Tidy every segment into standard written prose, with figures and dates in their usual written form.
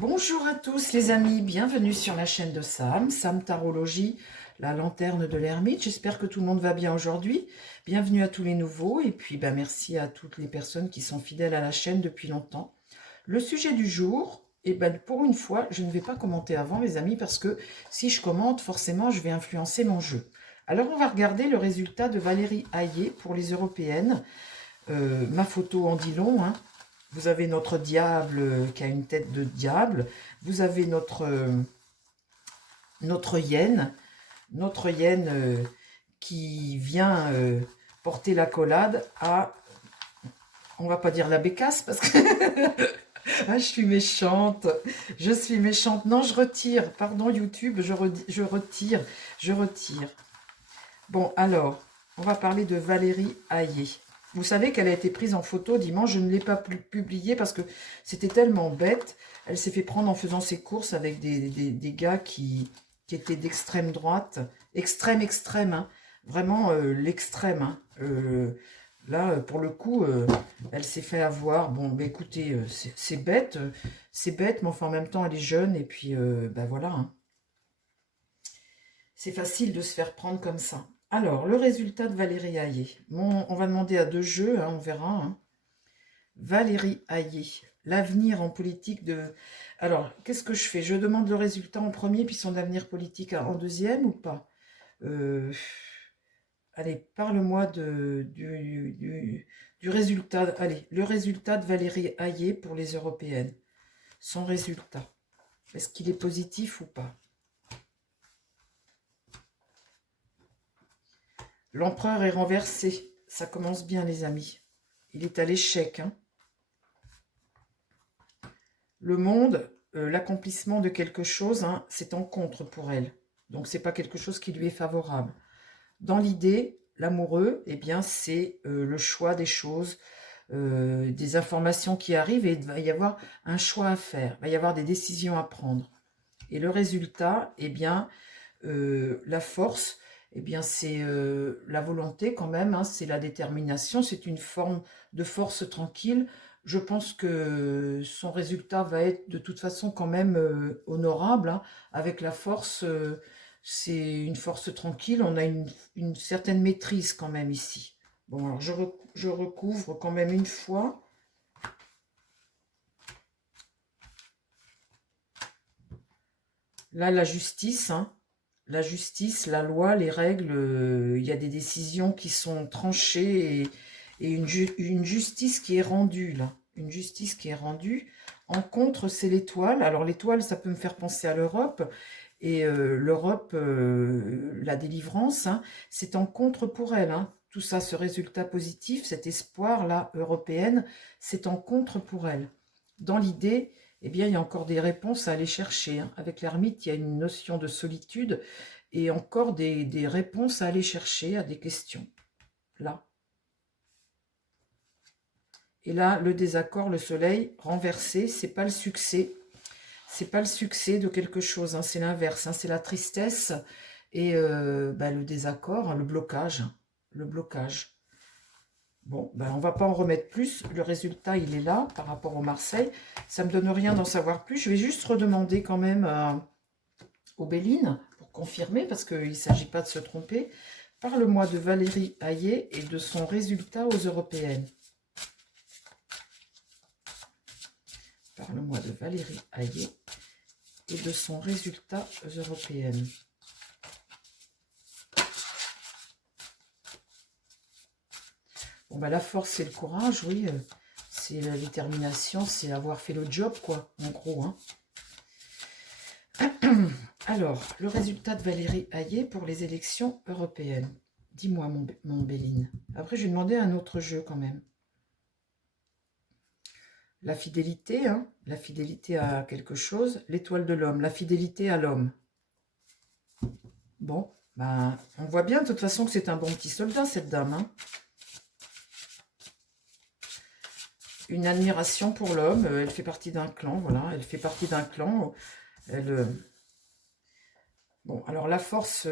Bonjour à tous les amis, bienvenue sur la chaîne de Sam Tarologie, la lanterne de l'ermite. J'espère que tout le monde va bien aujourd'hui. Bienvenue à tous les nouveaux et puis merci à toutes les personnes qui sont fidèles à la chaîne depuis longtemps. Le sujet du jour, pour une fois, je ne vais pas commenter avant les amis parce que si je commente, forcément je vais influencer mon jeu. Alors on va regarder le résultat de Valérie Hayé pour les européennes. Ma photo en dit long, hein. Vous avez notre diable qui a une tête de diable. Vous avez notre hyène qui vient porter l'accolade à, on va pas dire la bécasse parce que ah, je suis méchante. Je suis méchante. Non, je retire. Pardon YouTube, je retire. Bon, alors, on va parler de Valérie Hayé. Vous savez qu'elle a été prise en photo dimanche. Je ne l'ai pas publiée parce que c'était tellement bête. Elle s'est fait prendre en faisant ses courses avec des gars qui étaient d'extrême droite. Extrême, hein. Vraiment l'extrême. Hein. Là, pour le coup, elle s'est fait avoir. Bon, écoutez, c'est bête, mais enfin, en même temps, elle est jeune. Et puis, voilà. Hein. C'est facile de se faire prendre comme ça. Alors, le résultat de Valérie Hayé. Bon, on va demander à deux jeux, hein, on verra. Hein. Valérie Hayé, l'avenir en politique de... Alors, qu'est-ce que je fais? Je demande le résultat en premier, puis son avenir politique en deuxième ou pas? Allez, parle-moi du résultat. Allez, le résultat de Valérie Hayé pour les européennes. Son résultat. Est-ce qu'il est positif ou pas? L'empereur est renversé. Ça commence bien, les amis. Il est à l'échec. Hein. Le monde, l'accomplissement de quelque chose, hein, c'est en contre pour elle. Donc, c'est pas quelque chose qui lui est favorable. Dans l'idée, l'amoureux, eh bien, c'est le choix des choses, des informations qui arrivent et il va y avoir un choix à faire. Il va y avoir des décisions à prendre. Et le résultat, eh bien, la force, eh bien, c'est la volonté quand même, hein, c'est la détermination, c'est une forme de force tranquille. Je pense que son résultat va être de toute façon quand même honorable. Hein. Avec la force, c'est une force tranquille, on a une certaine maîtrise quand même ici. Bon, alors je recouvre quand même une fois. Là, la justice, hein. La justice, la loi, les règles, il y a des décisions qui sont tranchées et une justice qui est rendue, là. Une justice qui est rendue. En contre, c'est l'étoile. Alors l'étoile, ça peut me faire penser à l'Europe. Et l'Europe, la délivrance, hein, c'est en contre pour elle. Hein. Tout ça, ce résultat positif, cet espoir-là européenne, c'est en contre pour elle. Dans l'idée, eh bien, il y a encore des réponses à aller chercher. Hein. Avec l'ermite, il y a une notion de solitude et encore des réponses à aller chercher à des questions. Là. Et là, le désaccord, le soleil renversé, c'est pas le succès. C'est pas le succès de quelque chose, hein, c'est l'inverse. Hein, c'est la tristesse et le désaccord, hein, le blocage. Le blocage. Bon, on va pas en remettre plus. Le résultat, il est là par rapport au Marseille. Ça me donne rien d'en savoir plus. Je vais juste redemander quand même aux Béline pour confirmer, parce qu'il ne s'agit pas de se tromper. Parle-moi de Valérie Hayé et de son résultat aux européennes. Parle-moi de Valérie Hayé et de son résultat aux européennes. Bon, la force, c'est le courage, oui. C'est la détermination, c'est avoir fait le job, quoi, en gros. Hein. Alors, le résultat de Valérie Hayé pour les élections européennes. Dis-moi, mon Béline. Après, je vais demander un autre jeu, quand même. La fidélité, hein, la fidélité à quelque chose. L'étoile de l'homme, la fidélité à l'homme. Bon, on voit bien de toute façon que c'est un bon petit soldat, cette dame. Hein. Une admiration pour l'homme. Elle fait partie d'un clan, voilà. Elle fait partie d'un clan. Elle... Bon, alors la force...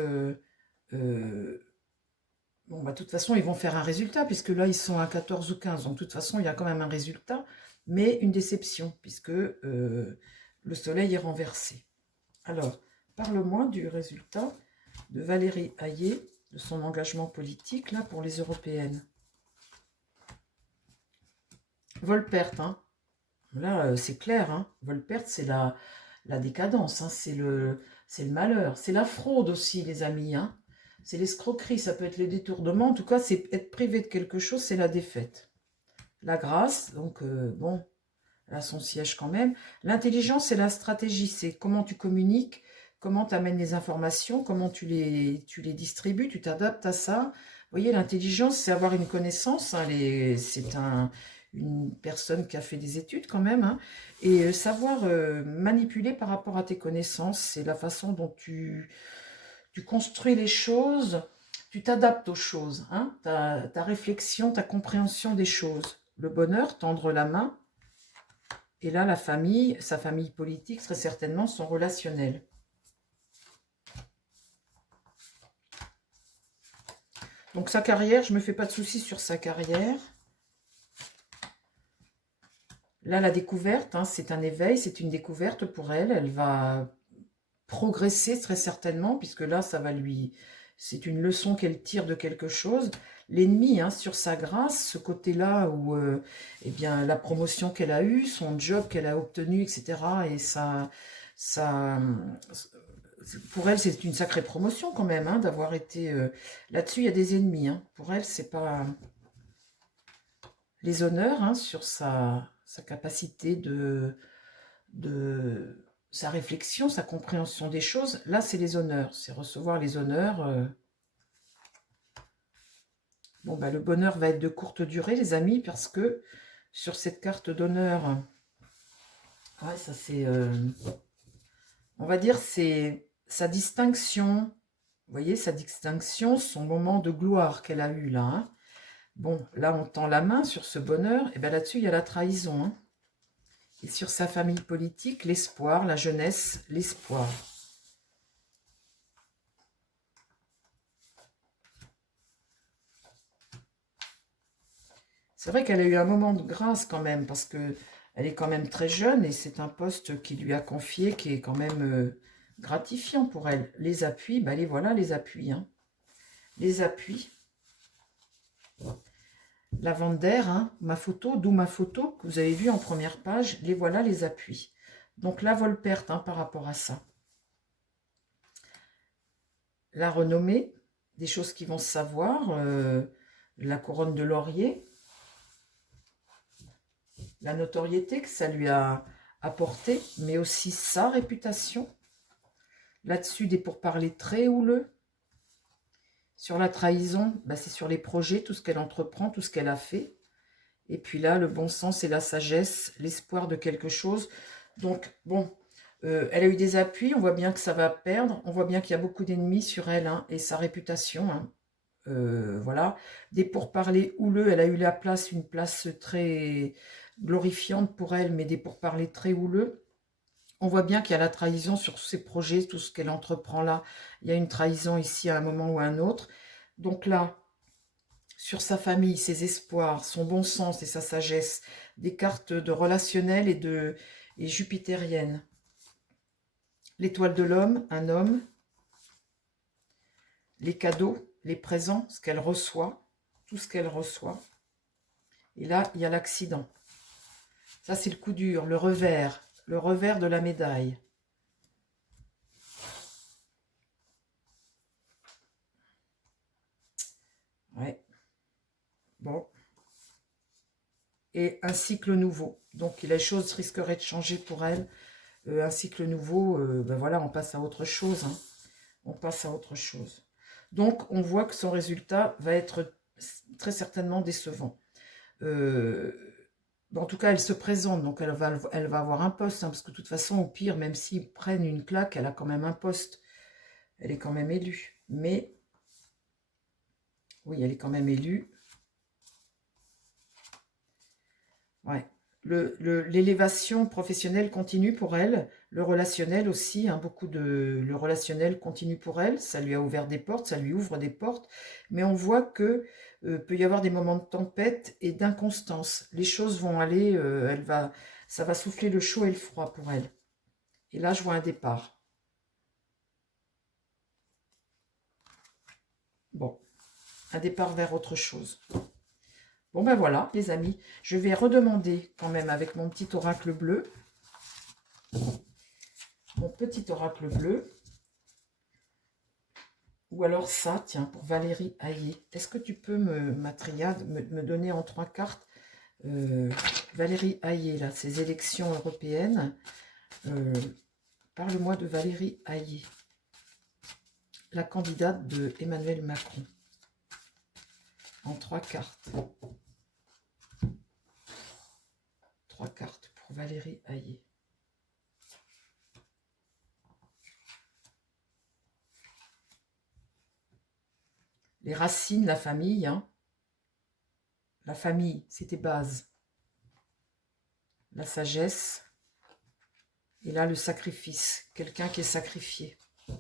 Bon, de toute façon, ils vont faire un résultat, puisque là, ils sont à 14 ou 15. Donc, de toute façon, il y a quand même un résultat, mais une déception, puisque Le soleil est renversé. Alors, parle-moi du résultat de Valérie Hayé, de son engagement politique là pour les européennes. Volperte, hein. Là, c'est clair, hein. Volperte, c'est la décadence, hein. C'est le malheur. C'est la fraude aussi, les amis, hein. C'est l'escroquerie, ça peut être les détournements. En tout cas, c'est être privé de quelque chose, c'est la défaite. La grâce, donc, bon, elle a son siège quand même. L'intelligence, c'est la stratégie, c'est comment tu communiques, comment tu amènes les informations, comment tu les distribues, tu t'adaptes à ça. Vous voyez, l'intelligence, c'est avoir une connaissance, hein, c'est une personne qui a fait des études quand même, hein, et savoir manipuler par rapport à tes connaissances, c'est la façon dont tu construis les choses, tu t'adaptes aux choses, hein, ta réflexion, ta compréhension des choses. Le bonheur, tendre la main, et là, la famille, sa famille politique, très certainement son relationnel. Donc sa carrière, je ne me fais pas de soucis sur sa carrière. Là, la découverte, hein, c'est un éveil, c'est une découverte pour elle. Elle va progresser très certainement, puisque là, ça va lui... C'est une leçon qu'elle tire de quelque chose. L'ennemi, hein, sur sa grâce, ce côté-là où, eh bien, la promotion qu'elle a eue, son job qu'elle a obtenu, etc. Et ça, pour elle, c'est une sacrée promotion quand même, hein, d'avoir été... Là-dessus, il y a des ennemis. Hein. Pour elle, c'est pas... Les honneurs, hein, sur sa capacité de sa réflexion, sa compréhension des choses, là, c'est les honneurs. C'est recevoir les honneurs. Bon, bah, le bonheur va être de courte durée, les amis, parce que sur cette carte d'honneur, ouais, ça c'est... on va dire, c'est sa distinction. Vous voyez, sa distinction, son moment de gloire qu'elle a eu là. Hein. Bon, là, on tend la main sur ce bonheur. Et bien là-dessus, il y a la trahison. Hein. Et sur sa famille politique, l'espoir, la jeunesse, l'espoir. C'est vrai qu'elle a eu un moment de grâce quand même, parce que elle est quand même très jeune et c'est un poste qui lui a confié qui est quand même gratifiant pour elle. Les appuis, ben les voilà les appuis. Hein. Les appuis. La vente d'air, hein, ma photo, d'où ma photo que vous avez vue en première page, les voilà les appuis. Donc la Volperte hein, par rapport à ça. La renommée, des choses qui vont se savoir, la couronne de laurier, la notoriété que ça lui a apporté, mais aussi sa réputation. Là-dessus, des pourparlers très houleux. Sur la trahison, bah, c'est sur les projets, tout ce qu'elle entreprend, tout ce qu'elle a fait. Et puis là, le bon sens et la sagesse, l'espoir de quelque chose. Donc, bon, elle a eu des appuis, on voit bien que ça va perdre. On voit bien qu'il y a beaucoup d'ennemis sur elle hein, et sa réputation. Hein. Voilà. Des pourparlers houleux, elle a eu une place très glorifiante pour elle, mais des pourparlers très houleux. On voit bien qu'il y a la trahison sur ses projets, tout ce qu'elle entreprend là. Il y a une trahison ici à un moment ou à un autre. Donc là, sur sa famille, ses espoirs, son bon sens et sa sagesse, des cartes de relationnel et jupitérienne. L'étoile de l'homme, un homme. Les cadeaux, les présents, ce qu'elle reçoit, tout ce qu'elle reçoit. Et là, il y a l'accident. Ça, c'est le coup dur, le revers de la médaille. Ouais. Bon. Et un cycle nouveau. Donc, les choses risqueraient de changer pour elle. Un cycle nouveau, ben voilà, on passe à autre chose. Hein. On passe à autre chose. Donc, on voit que son résultat va être très certainement décevant. En tout cas, elle se présente, donc elle va avoir un poste, hein, parce que de toute façon, au pire, même s'ils prennent une claque, elle a quand même un poste. Elle est quand même élue. Mais, oui, elle est quand même élue. Ouais. L'élévation professionnelle continue pour elle, le relationnel aussi, hein, le relationnel continue pour elle, ça lui a ouvert des portes, ça lui ouvre des portes, mais on voit que peut y avoir des moments de tempête et d'inconstance. Les choses vont aller, ça va souffler le chaud et le froid pour elle. Et là, je vois un départ. Bon, un départ vers autre chose. Bon, ben voilà, les amis. Je vais redemander quand même avec mon petit oracle bleu. Mon petit oracle bleu. Ou alors ça, tiens, pour Valérie Hayé. Est-ce que tu peux, ma triade, me donner en 3 cartes Valérie Hayé, là, ces élections européennes. Parle-moi de Valérie Hayé, la candidate de Emmanuel Macron. En 3 cartes. 3 cartes pour Valérie Hayé. Les racines, la famille, hein. La famille, c'est tes bases. La sagesse. Et là, le sacrifice. Quelqu'un qui est sacrifié. Vous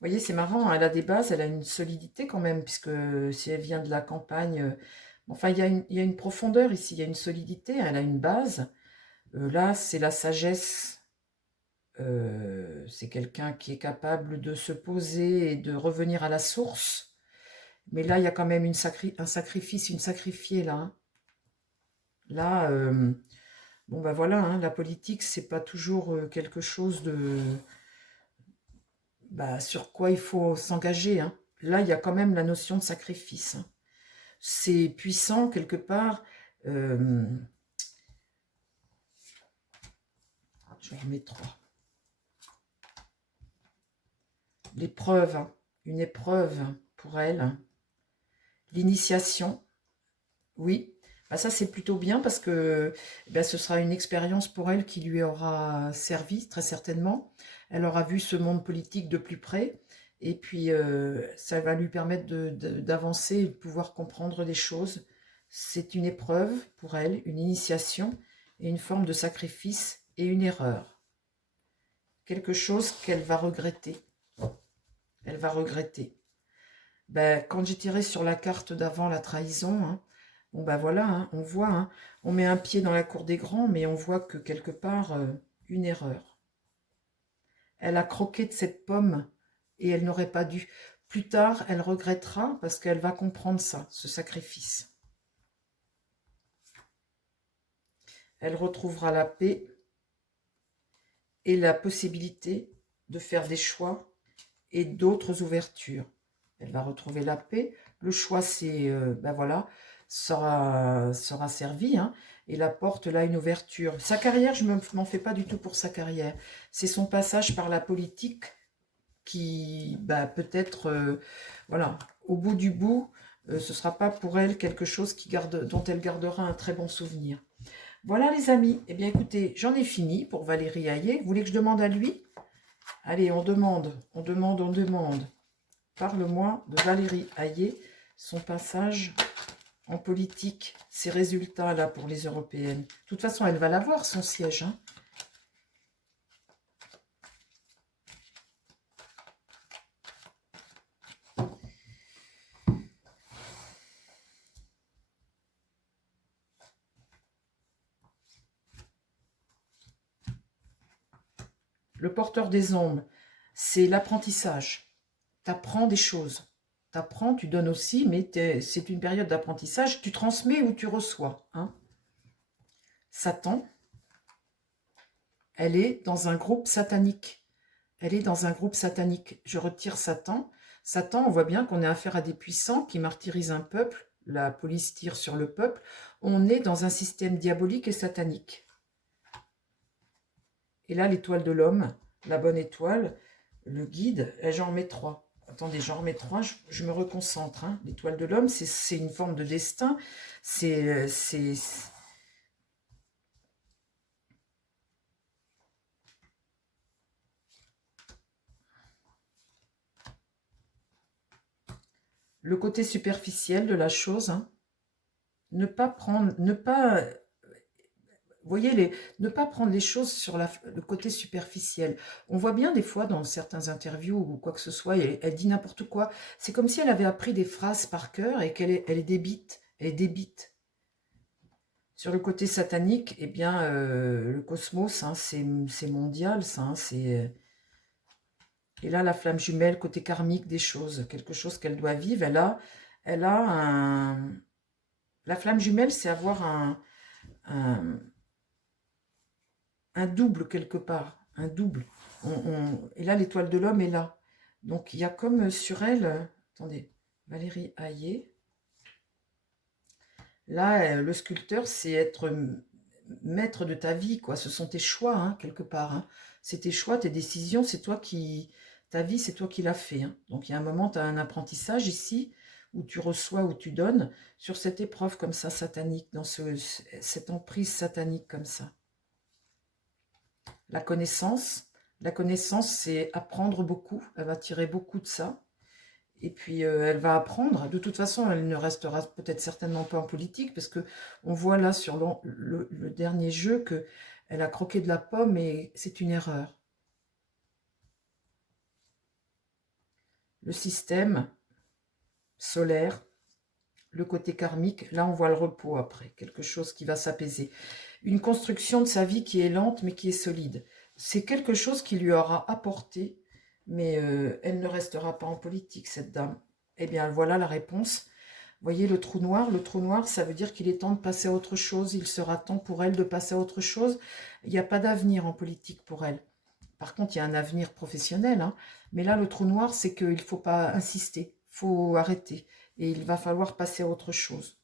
voyez, c'est marrant, elle a des bases, elle a une solidité quand même, puisque si elle vient de la campagne... Enfin, il y a une profondeur ici, il y a une solidité, elle a une base. Là, c'est la sagesse. C'est quelqu'un qui est capable de se poser et de revenir à la source. Mais là, il y a quand même un sacrifice, une sacrifiée, là. Hein. Là, bon, ben voilà, hein, la politique, c'est pas toujours quelque chose de... Bah, sur quoi il faut s'engager. Hein. Là, il y a quand même la notion de sacrifice. Hein. C'est puissant, quelque part. Je remets 3. L'épreuve, hein, une épreuve pour elle. L'initiation, oui. Bah ça, c'est plutôt bien parce que ce sera une expérience pour elle qui lui aura servi, très certainement. Elle aura vu ce monde politique de plus près. Et puis, ça va lui permettre d'avancer et de pouvoir comprendre les choses. C'est une épreuve pour elle, une initiation et une forme de sacrifice et une erreur. Quelque chose qu'elle va regretter. Elle va regretter. Quand j'ai tiré sur la carte d'avant la trahison, hein, bon voilà, hein, on voit, hein, on met un pied dans la cour des grands, mais on voit que quelque part, une erreur. Elle a croqué de cette pomme et elle n'aurait pas dû. Plus tard, elle regrettera parce qu'elle va comprendre ça, ce sacrifice. Elle retrouvera la paix et la possibilité de faire des choix et d'autres ouvertures. Elle va retrouver la paix. Le choix, c'est, voilà, sera servi. Hein, et la porte, là, une ouverture. Sa carrière, je ne m'en fais pas du tout pour sa carrière. C'est son passage par la politique qui, peut-être, voilà, au bout du bout, ce ne sera pas pour elle quelque chose dont elle gardera un très bon souvenir. Voilà, les amis. Eh bien, écoutez, j'en ai fini pour Valérie Hayé. Vous voulez que je demande à lui? Allez, on demande. Parle-moi de Valérie Hayé, son passage en politique, ses résultats là pour les européennes. De toute façon, elle va l'avoir, son siège. Hein. Le porteur des ombres, c'est l'apprentissage. Tu apprends des choses. Tu apprends, tu donnes aussi, mais c'est une période d'apprentissage. Tu transmets ou tu reçois. Hein. Satan, elle est dans un groupe satanique. Elle est dans un groupe satanique. Je retire Satan. Satan, on voit bien qu'on a affaire à des puissants qui martyrisent un peuple. La police tire sur le peuple. On est dans un système diabolique et satanique. Et là, l'étoile de l'homme, la bonne étoile, le guide, j'en remets 3. Attendez, j'en remets 3, je me reconcentre. Hein. L'étoile de l'homme, c'est une forme de destin. C'est le côté superficiel de la chose. Hein. Ne pas, voyez, ne pas prendre les choses sur le côté superficiel. On voit bien des fois dans certaines interviews ou quoi que ce soit, elle dit n'importe quoi. C'est comme si elle avait appris des phrases par cœur et qu'elle est débite. Elle est débite. Sur le côté satanique, eh bien, le cosmos, hein, c'est mondial, ça. Hein, et là, la flamme jumelle, côté karmique des choses, quelque chose qu'elle doit vivre. Elle a un... La flamme jumelle, c'est avoir un, un double quelque part, un double. Et là, l'étoile de l'homme est là. Donc, il y a comme sur elle... Attendez, Valérie Hayé. Là, le sculpteur, c'est être maître de ta vie, quoi. Ce sont tes choix, hein, quelque part. Hein. C'est tes choix, tes décisions, c'est toi qui... Ta vie, c'est toi qui l'as fait. Hein. Donc, il y a un moment, tu as un apprentissage ici, où tu reçois, où tu donnes, sur cette épreuve comme ça, satanique, dans cette emprise satanique comme ça. La connaissance, c'est apprendre beaucoup. Elle va tirer beaucoup de ça. Et puis, elle va apprendre. De toute façon, elle ne restera peut-être certainement pas en politique, parce que on voit là sur le dernier jeu qu'elle a croqué de la pomme et c'est une erreur. Le système solaire, le côté karmique, là on voit le repos après, quelque chose qui va s'apaiser. Une construction de sa vie qui est lente mais qui est solide. C'est quelque chose qui lui aura apporté, mais elle ne restera pas en politique, cette dame. Eh bien, voilà la réponse. Vous voyez le trou noir, ça veut dire qu'il est temps de passer à autre chose. Il sera temps pour elle de passer à autre chose. Il n'y a pas d'avenir en politique pour elle. Par contre, il y a un avenir professionnel. Hein. Mais là, le trou noir, c'est qu'il ne faut pas insister. Il faut arrêter. Et il va falloir passer à autre chose.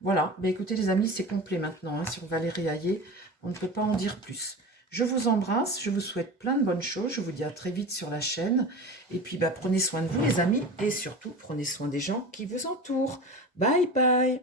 Voilà. Ben, écoutez, les amis, c'est complet maintenant hein, sur Valérie Hayé. On ne peut pas en dire plus. Je vous embrasse. Je vous souhaite plein de bonnes choses. Je vous dis à très vite sur la chaîne. Et puis, ben, prenez soin de vous, les amis. Et surtout, prenez soin des gens qui vous entourent. Bye bye.